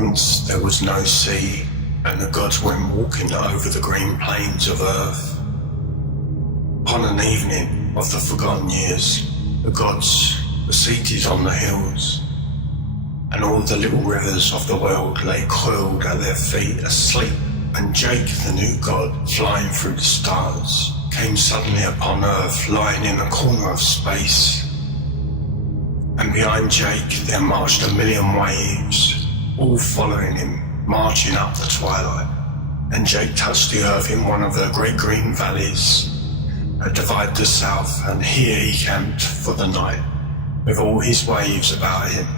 Once there was no sea, and the gods went walking over the green plains of earth. On an evening of the forgotten years, the gods were seated on the hills, and all the little rivers of the world lay coiled at their feet asleep, and Jake, the new god, flying through the stars, came suddenly upon earth, lying in a corner of space. And behind Jake there marched 1,000,000 waves, all following him, marching up the twilight. And Jake touched the earth in one of the great green valleys that divide the south, and here he camped for the night, with all his waves about him.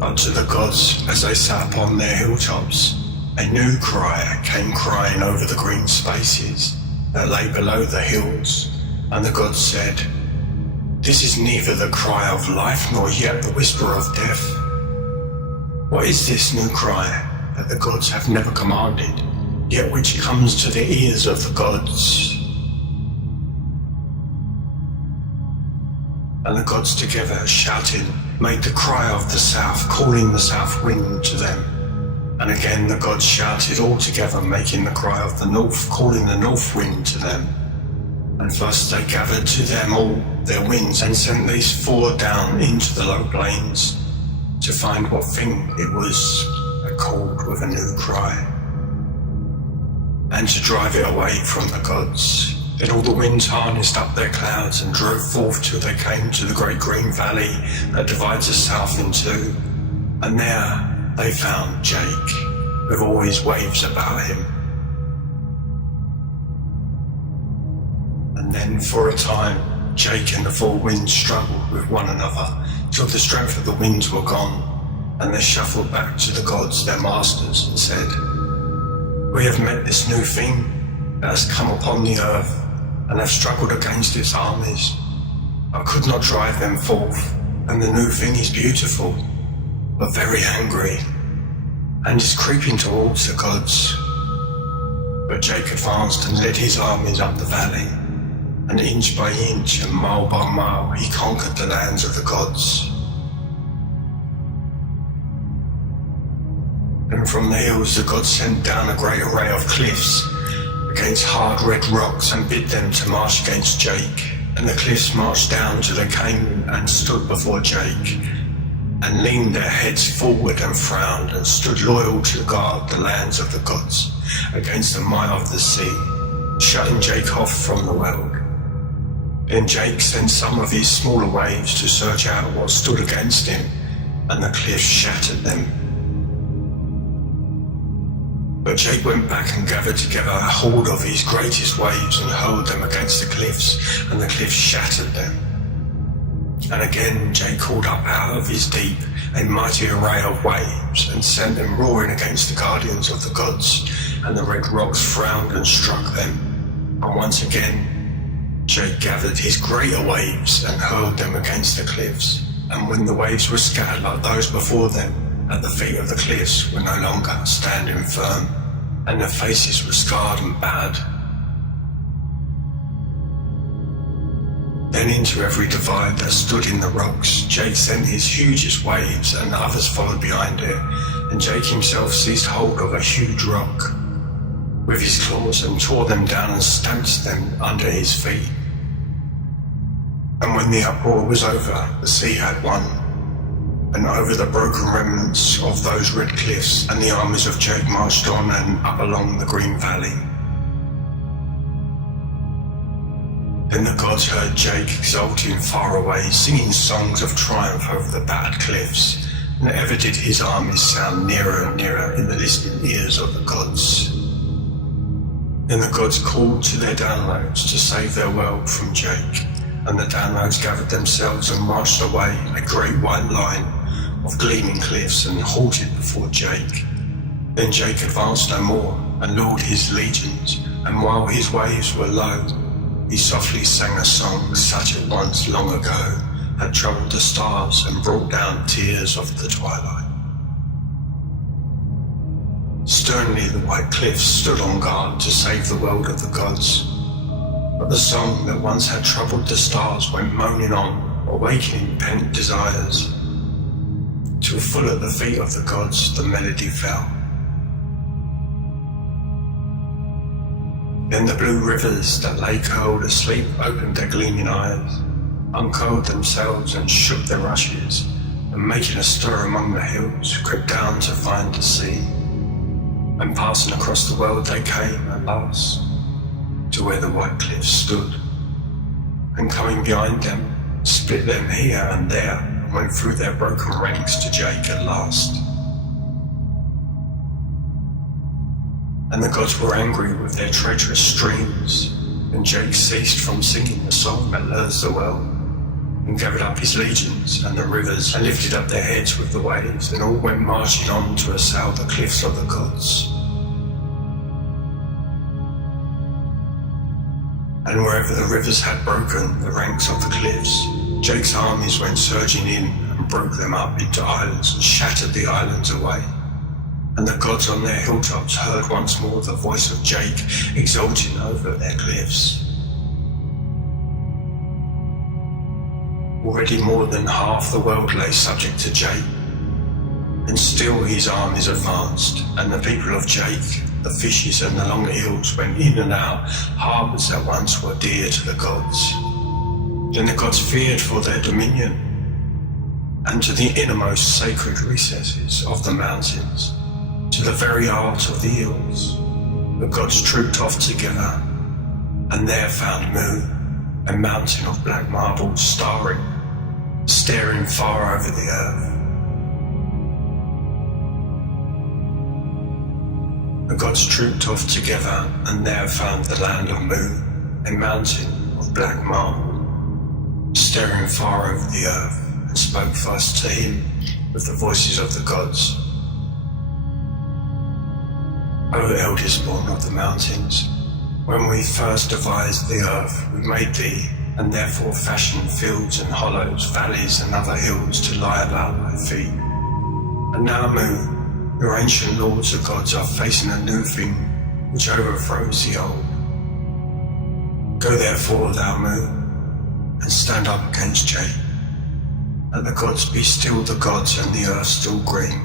But to the gods, as they sat upon their hilltops, a new cry came crying over the green spaces that lay below the hills, and the gods said, "This is neither the cry of life nor yet the whisper of death. What is this new cry that the gods have never commanded, yet which comes to the ears of the gods?" And the gods together, shouting, made the cry of the south, calling the south wind to them. And again the gods shouted all together, making the cry of the north, calling the north wind to them. And first they gathered to them all their winds, and sent these four down into the low plains, to find what thing it was that called with a new cry, and to drive it away from the gods. Then all the winds harnessed up their clouds and drove forth till they came to the great green valley that divides the south in two. And there they found Jake, with all his waves about him. And then for a time, Jake and the four winds struggled with one another till the strength of the winds were gone, and they shuffled back to the gods, their masters, and said, "We have met this new thing that has come upon the earth, and have struggled against its armies. I could not drive them forth, and the new thing is beautiful, but very angry, and is creeping towards the gods." But Jake advanced and led his armies up the valley, and inch by inch and mile by mile he conquered the lands of the gods. And from the hills the gods sent down a great array of cliffs against hard red rocks, and bid them to march against Jake. And the cliffs marched down till they came and stood before Jake, and leaned their heads forward and frowned, and stood loyal to guard the lands of the gods against the might of the sea, shutting Jake off from the world. Then Jake sent some of his smaller waves to search out what stood against him, and the cliffs shattered them. But Jake went back and gathered together a horde of his greatest waves and hurled them against the cliffs, and the cliffs shattered them. And again Jake called up out of his deep a mighty array of waves, and sent them roaring against the guardians of the gods, and the red rocks frowned and struck them. And once again Jake gathered his greater waves and hurled them against the cliffs, and when the waves were scattered like those before them, at the feet of the cliffs were no longer standing firm, and their faces were scarred and battered. Then into every divide that stood in the rocks, Jake sent his hugest waves, and the others followed behind it, and Jake himself seized hold of a huge rock with his claws and tore them down and stamped them under his feet. And when the uproar was over, the sea had won, and over the broken remnants of those red cliffs, and the armies of Jake marched on and up along the green valley. Then the gods heard Jake exulting far away, singing songs of triumph over the battered cliffs, and ever did his armies sound nearer and nearer in the listening ears of the gods. Then the gods called to their downloads to save their world from Jake, and the downloads gathered themselves and marched away, a great white line of gleaming cliffs, and halted before Jake. Then Jake advanced no more, and lured his legions, and while his waves were low, he softly sang a song such as once long ago had troubled the stars and brought down tears of the twilight. Sternly the white cliffs stood on guard to save the world of the gods, but the song that once had troubled the stars went moaning on, awakening pent desires. till full at the feet of the gods the melody fell. Then the blue rivers that lay curled asleep opened their gleaming eyes, uncoiled themselves and shook their rushes, and making a stir among the hills, crept down to find the sea. And passing across the world they came at last to where the white cliffs stood, and coming behind them, split them here and there, and went through their broken ranks to Jake at last. And the gods were angry with their treacherous streams, and Jake ceased from singing the song that lures the world, and gathered up his legions and the rivers, and lifted up their heads with the waves, and all went marching on to assail the cliffs of the gods. And wherever the rivers had broken the ranks of the cliffs, Jake's armies went surging in and broke them up into islands and shattered the islands away. And the gods on their hilltops heard once more the voice of Jake exulting over their cliffs. Already more than half the world lay subject to Jake, and still his armies advanced, and the people of Jake, the fishes and the long eels, went in and out, harbours that once were dear to the gods. Then the gods feared for their dominion, and to the innermost sacred recesses of the mountains, to the very heart of the hills, the gods trooped off together, and there found Mu, a mountain of black marble, staring far over the earth. The gods trooped off together, and there found the land of Mu, a mountain of black marble, staring far over the earth, and spoke thus to him with the voices of the gods. O eldest born of the mountains, when we first devised the earth, we made thee, and therefore fashioned fields and hollows, valleys and other hills to lie about thy feet. And now, Mu, your ancient lords the gods are facing a new thing which overthrows the old. Go therefore, thou Mu, and stand up against Jake. Let the gods be still the gods and the earth still green.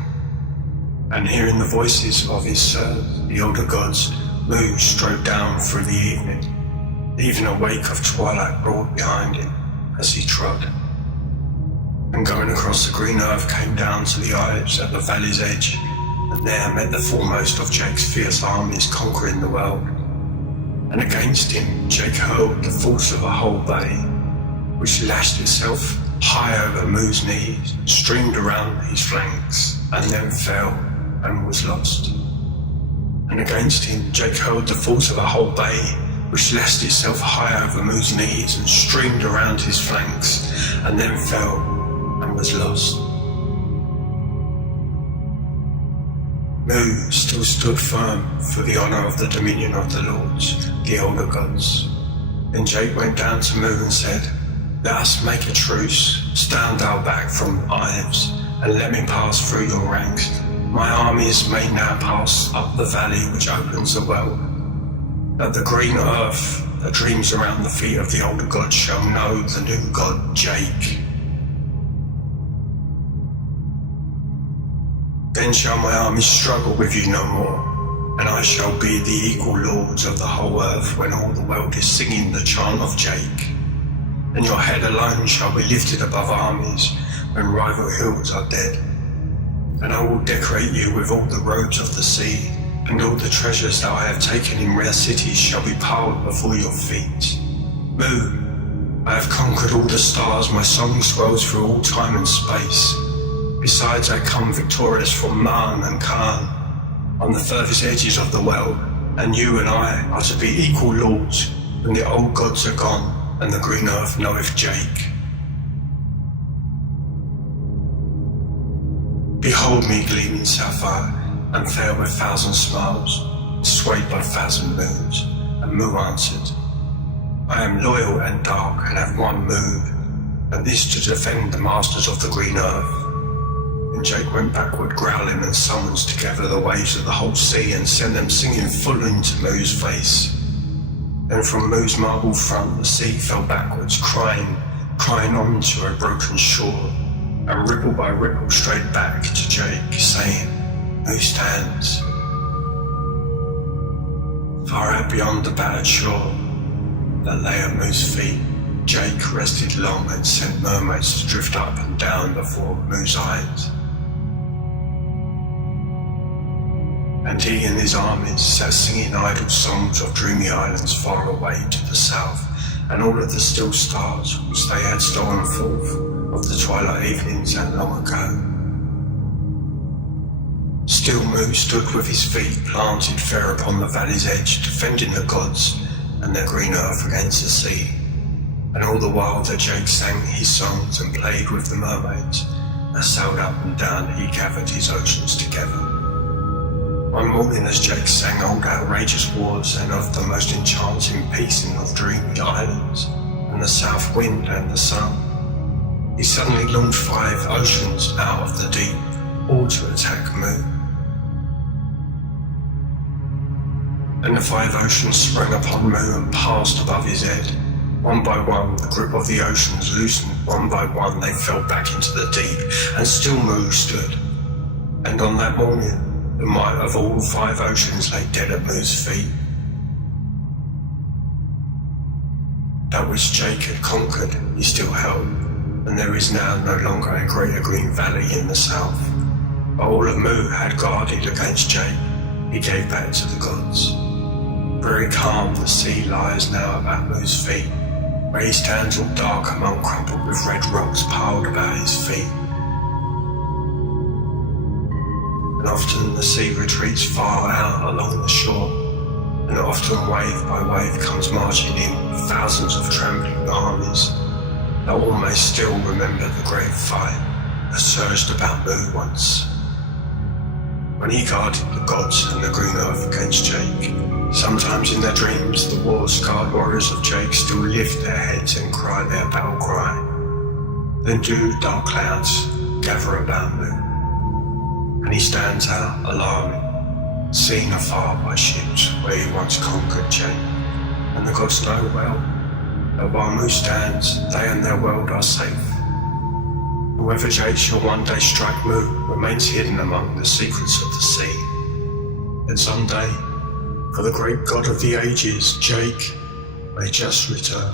And hearing the voices of his servants, the elder gods, Mu strode down through the evening, leaving a wake of twilight broad behind him as he trod. And going across the green earth came down to the islets at the valley's edge, and there met the foremost of Jake's fierce armies conquering the world. And against him Jake hurled the force of a whole bay, which lashed itself high over Mu's knees, streamed around his flanks, and then fell and was lost. And against him Jake hurled the force of a whole bay, which lashed itself high over Mu's knees and streamed around his flanks, and then fell and was lost. Mu still stood firm for the honour of the dominion of the lords, the elder gods. Then Jake went down to Mu and said, Let us make a truce, stand thou back from Ives, and let me pass through your ranks. My armies may now pass up the valley which opens the world, that the green earth that dreams around the feet of the older gods shall know the new god Jake. Then shall my armies struggle with you no more, and I shall be the equal lords of the whole earth when all the world is singing the chant of Jake. And your head alone shall be lifted above armies when rival hills are dead. And I will decorate you with all the roads of the sea, and all the treasures that I have taken in rare cities shall be piled before your feet. Mu, I have conquered all the stars, my song swells through all time and space. Besides, I come victorious from Man and Khan, on the furthest edges of the world, and you and I are to be equal lords when the old gods are gone and the green earth knoweth Jake. Behold me gleaming sapphire, and fair with thousand smiles, swayed by thousand moons. And Mu answered, I am loyal and dark, and have one mood, and this to defend the masters of the green earth. And Jake went backward, growling, and summons together the waves of the whole sea, and sent them singing full into Mu's face. Then from Mu's marble front the sea fell backwards, crying on to a broken shore. and ripple by ripple straight back to Jake, saying, "Who stands?" Far out beyond the battered shore that lay at Moo's feet, Jake rested long and sent mermaids to drift up and down before Moo's eyes. And he and his armies sat singing idle songs of dreamy islands far away to the south, and all of the still stars which they had stolen forth of the twilight evenings and long ago. Still Moo stood with his feet planted fair upon the valley's edge, defending the gods and their green earth against the sea. And all the while that Jake sang his songs and played with the mermaids that sailed up and down, he gathered his oceans together. One morning as Jake sang old outrageous wars and of the most enchanting piecing of dreamy islands and the south wind and the sun, he suddenly launched 5 oceans out of the deep, all to attack Moo. And the 5 oceans sprang upon Moo and passed above his head. One by one, the grip of the oceans loosened. One by one, they fell back into the deep, and still Moo stood. And on that morning, the might of all 5 oceans lay dead at Moo's feet. That which Jake had conquered, he still held, and there is now no longer a greater green valley in the south. But all that Moo had guarded against Jake, he gave back to the gods. Very calm the sea lies now about Moo's feet, where he stands all dark among crumpled with red rocks piled about his feet. And often the sea retreats far out along the shore, and often wave by wave comes marching in with thousands of trembling armies that all may still remember the great fight that surged about Moo once, when he guarded the gods and the green earth against Jake. Sometimes in their dreams the war-scarred warriors of Jake still lift their heads and cry their battle cry. Then do dark clouds gather about Moo, and he stands out alarming, seen afar by ships where he once conquered Jake. And the gods know well that while Moo stands, they and their world are safe. Whoever Jake shall one day strike Moo remains hidden among the secrets of the sea. And someday, for the great God of the ages, Jake may just return.